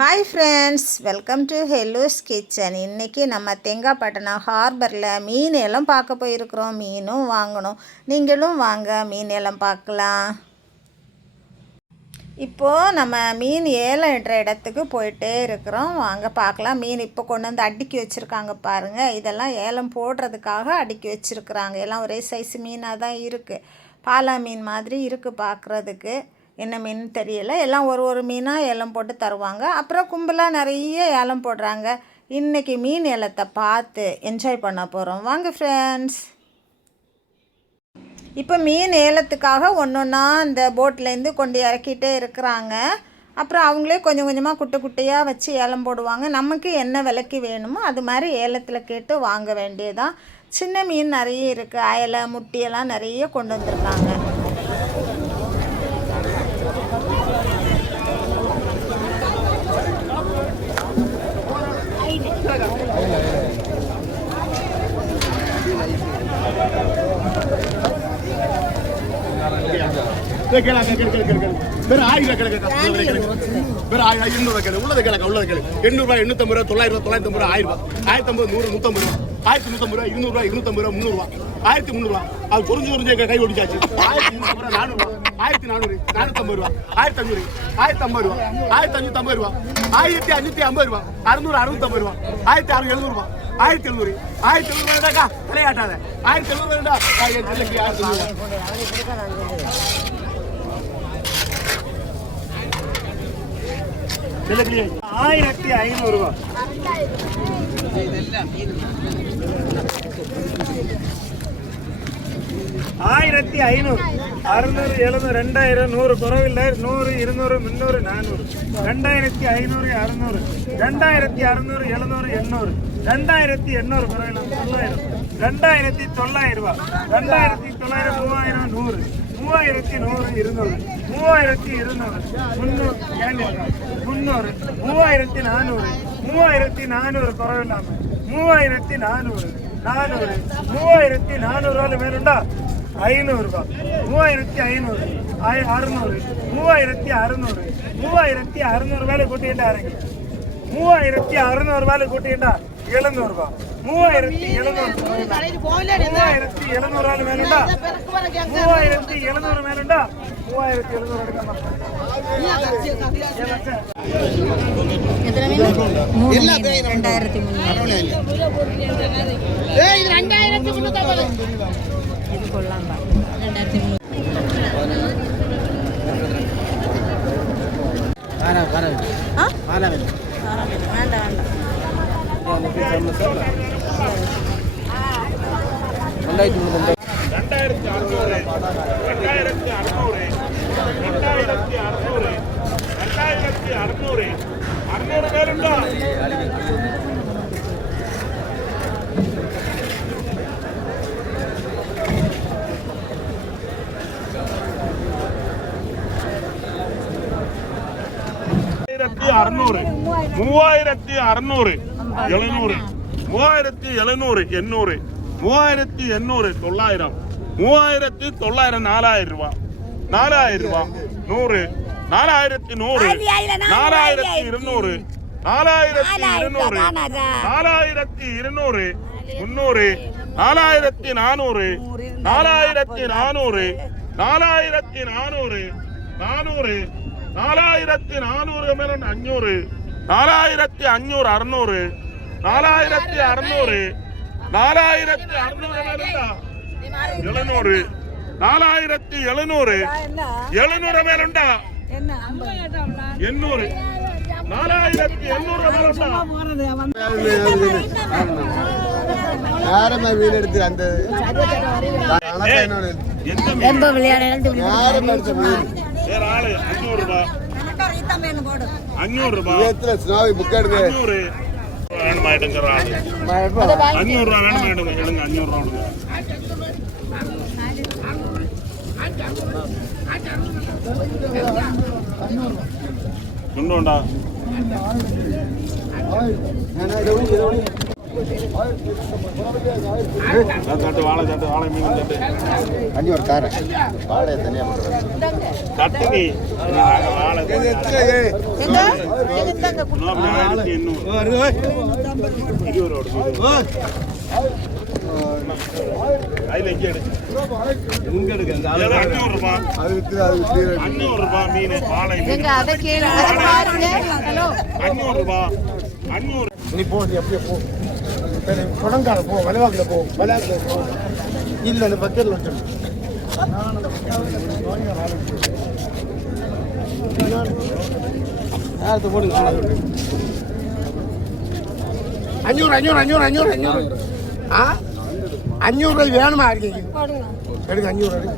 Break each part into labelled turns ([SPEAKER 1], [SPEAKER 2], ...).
[SPEAKER 1] Hi friends welcome to ஹெல்லூஸ் kitchen இன்றைக்கி நம்ம தெங்காப்பட்டினம் ஹார்பரில் மீன் எல்லாம் பார்க்க போயிருக்கிறோம். மீனும் வாங்கணும். நீங்களும் வாங்க மீன் எல்லாம் பார்க்கலாம். இப்போது நம்ம மீன் ஏலம் இடுற இடத்துக்கு போயிட்டே இருக்கிறோம். வாங்க பார்க்கலாம். மீன் இப்போ கொண்டு வந்து அடுக்கி வச்சுருக்காங்க பாருங்கள் இதெல்லாம் ஏலம் போடுறதுக்காக அடுக்கி வச்சுருக்குறாங்க. எல்லாம் ஒரே சைஸ் மீனாக தான் இருக்குது பாலா மீன் மாதிரி இருக்குது பார்க்குறதுக்கு. என்ன மீன் தெரியல. எல்லாம் ஒரு ஒரு மீனாக ஏலம் போட்டு தருவாங்க. அப்புறம் கும்பலாக நிறைய ஏலம் போடுறாங்க. இன்றைக்கி மீன் ஏலத்தை பார்த்து என்ஜாய் பண்ண போகிறோம் வாங்க ஃப்ரெண்ட்ஸ் இப்போ மீன் ஏலத்துக்காக ஒன்று ஒன்றா அந்த போட்லேருந்து கொண்டு இறக்கிட்டே இருக்கிறாங்க. அப்புறம் அவங்களே கொஞ்சம் கொஞ்சமாக குட்டை குட்டையாக வச்சு ஏலம் போடுவாங்க. நமக்கு என்ன விலைக்கு வேணுமோ அது மாதிரி ஏலத்தில் கேட்டு வாங்க வேண்டியதான் சின்ன மீன் நிறைய இருக்குது அயலை முட்டியெல்லாம் நிறைய கொண்டு வந்திருக்காங்க
[SPEAKER 2] கேளு, கேளு, கேளு, கேளு, கேளு, கேளு. வேற ஆயிரம் கேளு, கேளு, உள்ளதை கேளு. வேற ஆயிரம், எண்ணூறு ரூபாய் கேளு, உள்ளதை கேளு, உள்ளதை கேளு. எண்ணூறு ரூபாய், எண்ணூத்தம்பது ரூபாய், தொள்ளாயிரம் ரூபாய், தொள்ளாயிரத்தி ஐம்பது ரூபாய், ஆயிரம் ரூபாய். ஆயிரத்தி ஐம்பது, நூறு, நூத்தம்பது ரூபாய். ஆயிரத்தி நூத்தம்பது ரூபாய், இருநூறு ரூபாய், இருநூத்தம்பது ரூபாய், முந்நூறு ரூபாய். ஆயிரத்தி முந்நூறு அது புரிஞ்சு புரிஞ்சு எங்க கை ஒடிச்சாச்சு. ஆயிரத்தி முந்நூறு ரூபாய், நானூறு ஆயிரத்தி நானூறு, நானூத்தம்பது ரூபா. ஆயிரத்தி அஞ்சூறு, ஆயிரத்தி ஐம்பது ரூபா. ஆயிரத்தி அஞ்சூத்தி ஐம்பது ரூபா. ஆயிரத்தி அஞ்சூத்தி ஐம்பது ரூபா. அறுநூறு, அறுநூத்தம்பது ரூபா. ஆயிரத்தி அறுநூறு, எழுநூறு ரூபா. ஆயிரத்தி எழுநூறு ஆயிரத்தி எழுநூறு வேண்டாக்கா தலையாட்டாத. ஆயிரத்தி எழுநூறு வேண்டா ஆயிரத்தி எழுநூறு
[SPEAKER 3] ஆயிரத்தி ஐநூறு ரூபா. ஆயிரத்தி ஐநூறு. அறுநூறு எழுநூறு ரெண்டாயிரம் நூறு குறவில்லை. நூறு இருநூறு முந்நூறு நானூறு. ரெண்டாயிரத்தி ஐநூறு அறுநூறு. ரெண்டாயிரத்தி அறுநூறு எழுநூறு எண்ணூறு. ரெண்டாயிரத்தி எண்ணூறு குறவில்லை. தொள்ளாயிரம். ரெண்டாயிரத்தி தொள்ளாயிரம் ரூபா ரெண்டாயிரத்தி தொள்ளாயிரம் மூவாயிரம் நூறு. மூவாயிரத்தி நூறு இருநூறு. மூவாயிரத்தி இருநூறு. முந்நூறு முந்நூறு. மூவாயிரத்தி நானூறு. மூவாயிரத்தி நானூறு குறவில்லாம மூவாயிரத்தி நானூறு. நானூறு. மூவாயிரத்தி நானூறு ரூபாய் மேலுண்டா? ஐநூறு ரூபாய் மூவாயிரத்தி ஐநூறு. ஆய- அறுநூறு. மூவாயிரத்தி அறுநூறு. மூவாயிரத்தி அறுநூறு வேலை கூட்டிட்டா இறங்கி மூவாயிரத்தி அறுநூறு வேலை கூட்டிட்டா எழுநூறு. ரூபாய் மூவாயிரத்தி எழுநூறு மூவாயிரத்தி எழுநூறு ரூபாய் மேலுண்டா மூவாயிரத்தி எழுநூறு மேலுண்டா மூவாயிரத்தி எழுநூறு எடுக்கமா
[SPEAKER 1] ரெண்டாயிரத்தி முந்நூறு. இது கொள்ளலாம் ரெண்டாயிரத்தி முந்நூறு ஆ? வேண்டாம் வேண்டாம்.
[SPEAKER 3] ரெண்டாயிரத்தி அறுநூறு ரெண்டாயிரத்தி அறுநூறு ரெண்டாயிரத்தி அறுநூறு ரெண்டாயிரத்தி அறுநூறு அறுநூறு பேருண்டா மூவாயிரத்தி அறுநூறு. மூவாயிரத்தி அறுநூறு. எழுநூறு. மூவாயிரத்தி எழுநூறு எண்ணூறு. மூவாயிரத்தி எண்ணூறு தொள்ளாயிரம். மூவாயிரத்தி தொள்ளாயிரம் நாலாயிரம் ரூபாய் நாலாயிரம் ரூபாய் நூறு. நாலாயிரத்தி நூறு. நாலாயிரத்தி இருநூறு. நாலாயிரத்தி இருநூறு. நாலாயிரத்தி இருநூறு. முன்னூறு நாலாயிரத்தி நானூறு. நாலாயிரத்தி நானூறு. நாலாயிரத்தி நானூறு. நானூறு. நாலாயிரத்தி நானூறு மேல அஞ்சூறு. நாலாயிரத்தி அஞ்சூறு அறுநூறு. நாலாயிரத்தி அறுநூறு. நாலாயிரத்தி அறுநூறு எழுநூறு. நாலாயிரத்தி எழுநூறு. எழுநூறு மேலுண்டா எண்ணூறு. நாலாயிரத்தி
[SPEAKER 2] யாரம்மா மீன் எடுத்து அந்த
[SPEAKER 3] எந்த மீன்?
[SPEAKER 2] யாரம்மா எடுத்த
[SPEAKER 3] அஞ்சூறு ரூபாய். அஞ்சூறு ரூபாய்.
[SPEAKER 2] புக் எடுங்க.
[SPEAKER 3] அஞ்சூறு வேணுமா எடுங்கிற ஆளு. அஞ்சூறு ரூபா வேணுமா எடுங்க எடுங்க அஞ்சூறு ரூபா எடுங்க. கொண்டு வாண்டா தட்டு வாழை தட்டு வாழை மீன் தட்டு
[SPEAKER 4] அஞ்சு ஒரு வாழை தனியாக போட்டுறேன்
[SPEAKER 3] தட்டு நீ நாங்கள் வாழை அதில் எங்கே எடுக்கு
[SPEAKER 4] இங்கே எடுக்க இந்த
[SPEAKER 3] அஞ்சூறு ரூபாய்
[SPEAKER 4] அது அது
[SPEAKER 3] அஞ்சூறு ரூபாய் மீன் வாழை
[SPEAKER 1] எங்க பாருங்க ஹலோ
[SPEAKER 3] அஞ்சூறு ரூபாய் அஞ்சூறு
[SPEAKER 2] நீ போ நீ அப்படியே போ போ வலவாக்கில் போ வலவாக்கில் போ இல்லை அந்த பக்கெட்டில் வச்சிடும் அஞ்சூறு அஞ்சூறு அஞ்சூறு அஞ்சூறு அஞ்சூறு. ஆ? அஞ்சூறு ரூபாய் வேணுமா இருக்கீங்க எடுங்க அஞ்சூறு எடுங்க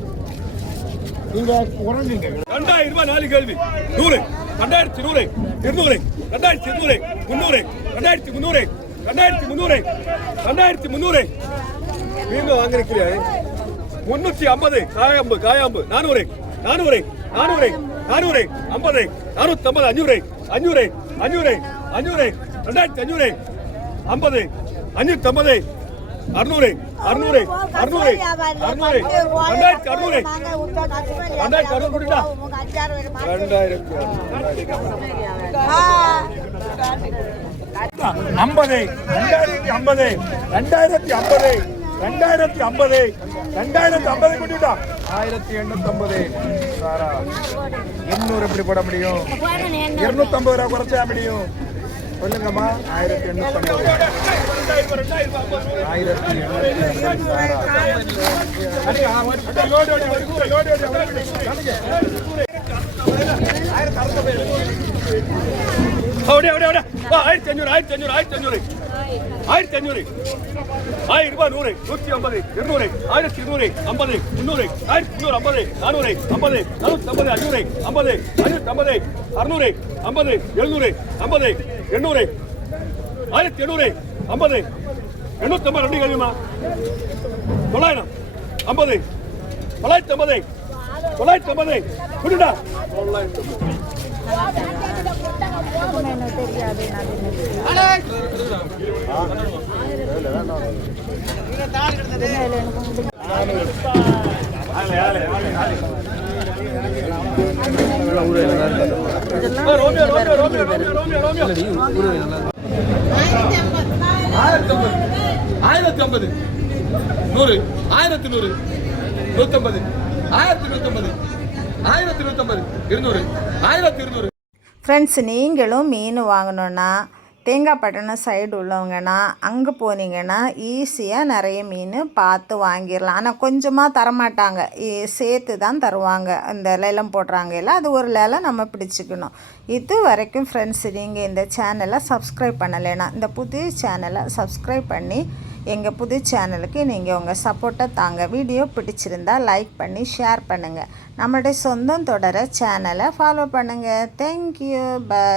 [SPEAKER 2] நீங்கள் குறைஞ்சிங்க.
[SPEAKER 5] ரெண்டாயிரம் ரூபாய் நாலு கேள்வி. நூறு. ரெண்டாயிரத்தி நூறு. இருநூறு. ரெண்டாயிரத்தி இருநூறு. முந்நூறு. ரெண்டாயிரத்தி முந்நூறு. ரெண்டாயிரத்தி முந்நூறு. ரெண்டாயிரத்தி முந்நூறு. மீண்டும் வாங்கிருக்கிறியா முன்னூத்தி ஐம்பது. காயாம்பு காயாம்பு. நானூறு. நானூறு. நானூறு. நானூறு. ஐம்பது. நானூத்தி ஐம்பது அஞ்சூறு. அஞ்சூறு. அஞ்சூறு. அஞ்சூறு. ரெண்டாயிரத்தி அஞ்சூறு. ஐம்பது. அஞ்சூத்தி ஐம்பது அறுநூறு. அறுநூறு அறுநூறு அறுநூறு ரெண்டாயிரத்தி அறுநூறு. ரெண்டாயிரத்தி அறுநூறு கொடுத்தா ரெண்டாயிரத்தி
[SPEAKER 3] ஐம்பது ரெண்டாயிரத்தி ஐம்பது ரெண்டாயிரத்தி ஐம்பது ரெண்டாயிரத்தி ஐம்பது ரெண்டாயிரத்தி ஐம்பது கொண்டுட்டா ஆயிரத்தி எண்ணூத்தி ஐம்பது சாரா. எண்ணூறு எப்படி போட முடியும்? இருநூத்தி ஐம்பது ரூபா குறைச்சா முடியும். சொல்லுங்கம்மா ஆயிரத்தி எண்ணூத்தி ஐம்பது ஆயிரத்தி எண்ணூத்தி ஐம்பது சாரா லோடு ஓடி, ஒரு கூரை, லோடு ஓடி, ஒரு கூரை.
[SPEAKER 5] அப்படியே அப்படியே அப்படியே வா, ஆயிரத்தி அஞ்சூறு ஆயிரத்தி அஞ்சூறு ஆயிரத்தி அஞ்சூறு ஆயிரத்தி அஞ்சூறு ஆயிரம் ரூபாய் நூறு நூற்றி ஐம்பது இருநூறு ஆயிரத்தி இருநூறு ஐம்பது முந்நூறு ஆயிரத்தி முந்நூறு ஐம்பது நானூறு ஐம்பது நானூற்றி ஐம்பது அஞ்சூறு ஐம்பது அஞ்சூற்றி ஐம்பது அறுநூறு ஐம்பது எழுநூறு ஐம்பது எண்ணூறு. ஆயிரத்தி எண்ணூறு. ஐம்பது. எண்ணூற்றி ஐம்பது ரெண்டு கழியுமா தொள்ளாயிரம். ஐம்பது. தொள்ளாயிரத்தி ஐம்பது தொள்ளாயிரத்தி ஐம்பது Romeo Romeo Romeo Romeo Romeo Romeo ஆயிரத்தி ஐம்பது. ஆயிரத்தி நூறு. ஆயிரத்தி நூறு. நூத்தம்பது. ஆயிரத்தி நூத்தம்பது. ஆயிரத்தி நூத்தம்பது. இருநூறு. ஆயிரத்தி இருநூறு.
[SPEAKER 1] ஃப்ரெண்ட்ஸ் நீங்களும் மீன் வாங்கணுன்னா தேங்காய்பட்டணம் சைடு உள்ளவங்கன்னா அங்கே போனீங்கன்னா ஈஸியாக நிறைய மீன் பார்த்து வாங்கிடலாம். ஆனால் கொஞ்சமாக தரமாட்டாங்க. இ- சேர்த்து தான் தருவாங்க. இந்த லேலம் போடுறாங்க இல்லை அது ஒரு லேலம் நம்ம பிடிச்சிக்கணும். இது வரைக்கும் ஃப்ரெண்ட்ஸ் நீங்கள் இந்த சேனலை சப்ஸ்கிரைப் பண்ணலைன்னா இந்த புது சேனலை சப்ஸ்கிரைப் பண்ணி எங்கள் புது சேனலுக்கு நீங்கள் உங்கள் சப்போர்ட்டை தாங்க. வீடியோ பிடிச்சிருந்தா லைக் பண்ணி ஷேர் பண்ணுங்கள் நம்மளுடைய சொந்தம் தொடர சேனலை ஃபாலோ பண்ணுங்கள் தேங்க்யூ பை